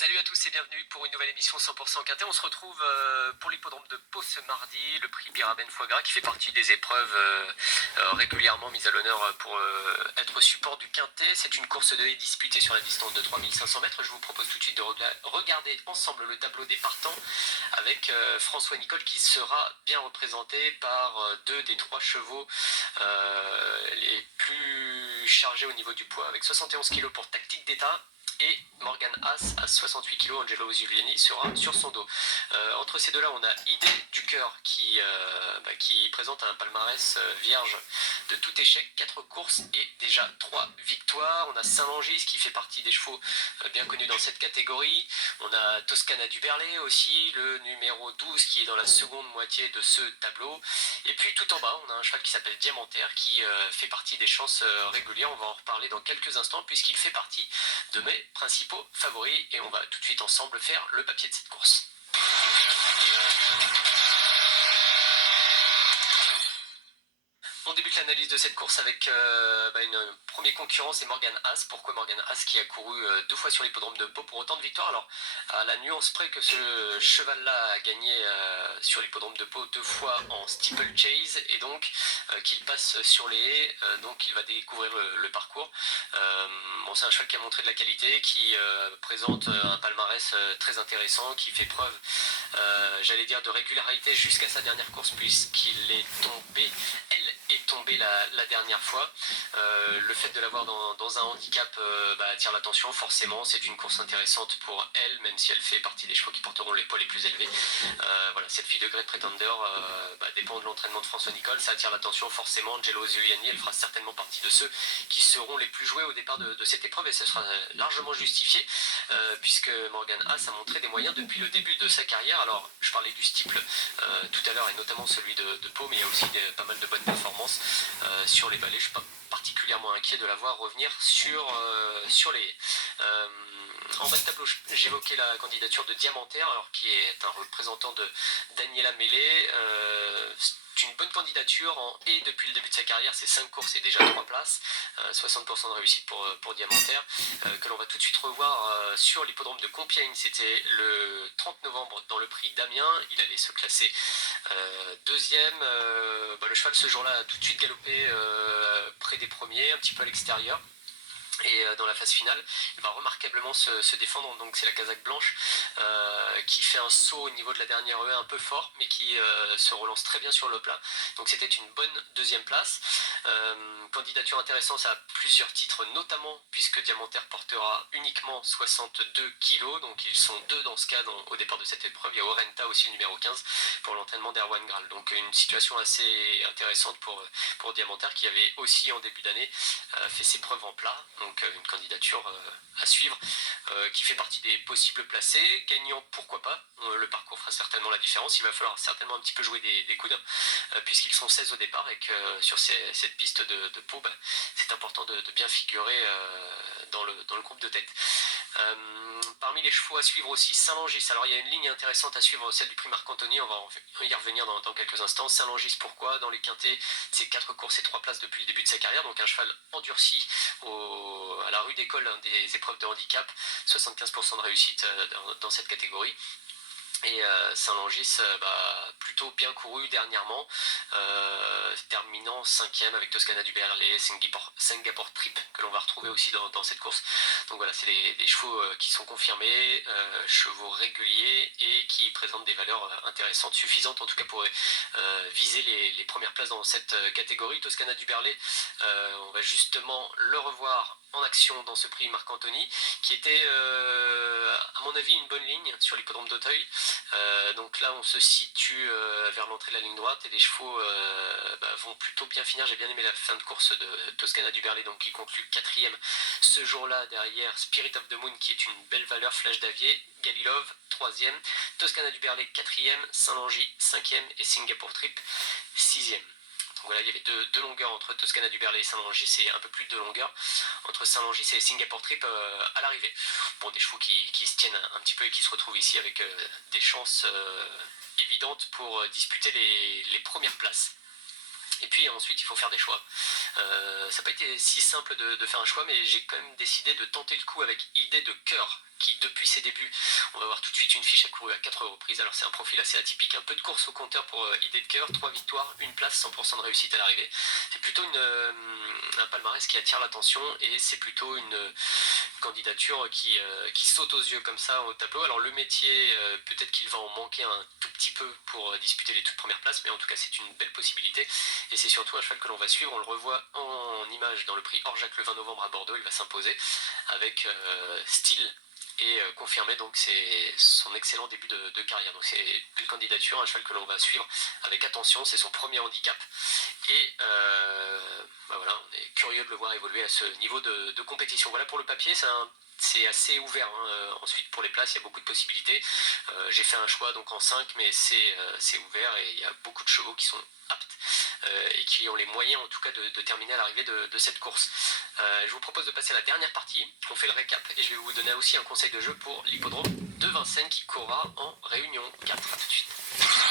Salut à tous et bienvenue pour une nouvelle émission 100% Quintet. On se retrouve pour l'hippodrome de Pau ce mardi, le prix Biraben Foie Gras qui fait partie des épreuves régulièrement mises à l'honneur pour être support du Quintet. C'est une course de haie disputée sur la distance de 3500 mètres. Je vous propose tout de suite de regarder ensemble le tableau des partants avec François Nicole qui sera bien représenté par deux des trois chevaux les plus chargés au niveau du poids avec 71 kg pour Tactique d'État. Et Morgan Haas à 68 kg, Angelo Giuliani sera sur son dos. Entre ces deux-là, on a Idée du Cœur qui présente un palmarès vierge de tout échec, 4 courses et déjà 3 victoires. On a Saint-Langis qui fait partie des chevaux bien connus dans cette catégorie. On a Toscana du Berlay aussi, le numéro 12 qui est dans la seconde moitié de ce tableau. Et puis tout en bas, on a un cheval qui s'appelle Diamantaire qui fait partie des chances régulières. On va en reparler dans quelques instants puisqu'il fait partie de mes principaux favoris et on va tout de suite ensemble faire le papier de cette course. On débute l'analyse de cette course avec une première concurrence et Morgan Haas. Pourquoi Morgan Haas qui a couru 2 fois sur l'hippodrome de Pau pour autant de victoires? Alors à la nuance près que ce cheval-là a gagné sur l'hippodrome de Pau 2 fois en steeplechase et donc qu'il passe sur les haies, donc il va découvrir le parcours. C'est un cheval qui a montré de la qualité, qui présente un palmarès très intéressant, qui fait preuve, j'allais dire, de régularité jusqu'à sa dernière course puisqu'il est tombé, est tombée la dernière fois. Le fait de l'avoir dans un handicap attire l'attention forcément. C'est une course intéressante pour elle, même si elle fait partie des chevaux qui porteront les poids les plus élevés. Cette fille de Great Pretender dépend de l'entraînement de François Nicole. Ça attire l'attention forcément. Angelo Giuliani, elle fera certainement partie de ceux qui seront les plus joués au départ de cette épreuve et ce sera largement justifié puisque Morgan Haas a montré des moyens depuis le début de sa carrière. Alors je parlais du steeple tout à l'heure et notamment celui de Pau, mais il y a aussi pas mal de bonnes performances sur les balais. Je ne suis pas particulièrement inquiet de la voir revenir sur les haies. En bas de tableau, j'évoquais la candidature de Diamantaire, alors qui est un représentant de Daniela Mellet. C'est une bonne candidature en haie depuis le début de sa carrière, c'est 5 courses et déjà 3 places, 60% de réussite pour Diamantaire, que l'on va tout de suite revoir sur l'hippodrome de Compiègne. C'était le 30 novembre dans le prix d'Amiens, il allait se classer deuxième. Le cheval ce jour-là a tout de suite galopé près des premiers, un petit peu à l'extérieur. Et dans la phase finale, il va remarquablement se défendre. Donc c'est la casaque blanche qui fait un saut au niveau de la dernière haie un peu fort, mais qui se relance très bien sur le plat. Donc c'était une bonne deuxième place. Candidature intéressante à plusieurs titres, notamment puisque Diamantaire portera uniquement 62 kg. Donc ils sont deux dans ce cas au départ de cette épreuve. Il y a Orenta aussi, numéro 15, pour l'entraînement d'Erwan Graal. Donc une situation assez intéressante pour Diamantaire qui avait aussi en début d'année fait ses preuves en plat. Donc une candidature à suivre qui fait partie des possibles placés. Gagnant, pourquoi pas, le parcours fera certainement la différence. Il va falloir certainement un petit peu jouer des coudes puisqu'ils sont 16 au départ et que sur cette piste de Pau, c'est important de bien figurer dans le groupe de tête. Parmi les chevaux à suivre aussi, Saint-Langis. Alors il y a une ligne intéressante à suivre, celle du prix Marc-Anthony, on va y revenir dans quelques instants. Saint-Langis, pourquoi? Dans les quintés, c'est 4 courses et 3 places depuis le début de sa carrière, donc un cheval endurci à la rude école des épreuves de handicap, 75% de réussite dans cette catégorie. Et Saint-Langis plutôt bien couru dernièrement, terminant 5ème avec Toscana du Berlay, Singapore Trip que l'on va retrouver aussi dans cette course. Donc voilà, c'est des chevaux qui sont confirmés, chevaux réguliers et qui présentent des valeurs intéressantes, suffisantes en tout cas pour viser les premières places dans cette catégorie. Toscana du Berlay, on va justement le revoir en action dans ce prix Marc-Anthony qui était à mon avis une bonne ligne sur l'hippodrome d'Auteuil. Donc là on se situe vers l'entrée de la ligne droite et les chevaux vont plutôt bien finir. J'ai bien aimé la fin de course de Toscana du Berlay, donc qui conclut 4ème ce jour-là derrière Spirit of the Moon qui est une belle valeur, Flash d'Avier, Galilov 3ème, Toscana du Berlay 4ème, Saint-Langis 5ème et Singapore Trip 6ème. Donc voilà, il y avait deux longueurs entre Toscana du Berlay et Saint-Langis, c'est un peu plus de 2 longueurs entre Saint-Langis et Singapore Trip à l'arrivée. Bon, des chevaux qui se tiennent un petit peu et qui se retrouvent ici avec des chances évidentes pour disputer les premières places. Et puis ensuite il faut faire des choix. Ça n'a pas été si simple de faire un choix, mais j'ai quand même décidé de tenter le coup avec Idée de Cœur qui depuis ses débuts, on va voir tout de suite une fiche, a couru à 4 reprises. Alors c'est un profil assez atypique, un peu de course au compteur pour Idée de Cœur, 3 victoires, une place, 100% de réussite à l'arrivée. C'est plutôt un palmarès qui attire l'attention et c'est plutôt une candidature qui saute aux yeux comme ça au tableau. Alors le métier, peut-être qu'il va en manquer un tout petit peu pour disputer les toutes premières places, mais en tout cas c'est une belle possibilité et c'est surtout un cheval que l'on va suivre. On le revoit en image dans le prix Orjac le 20 novembre à Bordeaux. Il va s'imposer avec style et confirmer donc son excellent début de carrière. Donc c'est une belle candidature, un cheval que l'on va suivre avec attention, c'est son premier handicap et voilà, on est curieux de le voir évoluer à ce niveau de compétition. Voilà pour le papier, c'est assez ouvert hein. Ensuite pour les places il y a beaucoup de possibilités, j'ai fait un choix donc en 5 mais c'est ouvert et il y a beaucoup de chevaux qui sont aptes et qui ont les moyens en tout cas de terminer à l'arrivée de cette course. Je vous propose de passer à la dernière partie, on fait le récap et je vais vous donner aussi un conseil de jeu pour l'hippodrome de Vincennes qui courra en réunion 4. A tout de suite.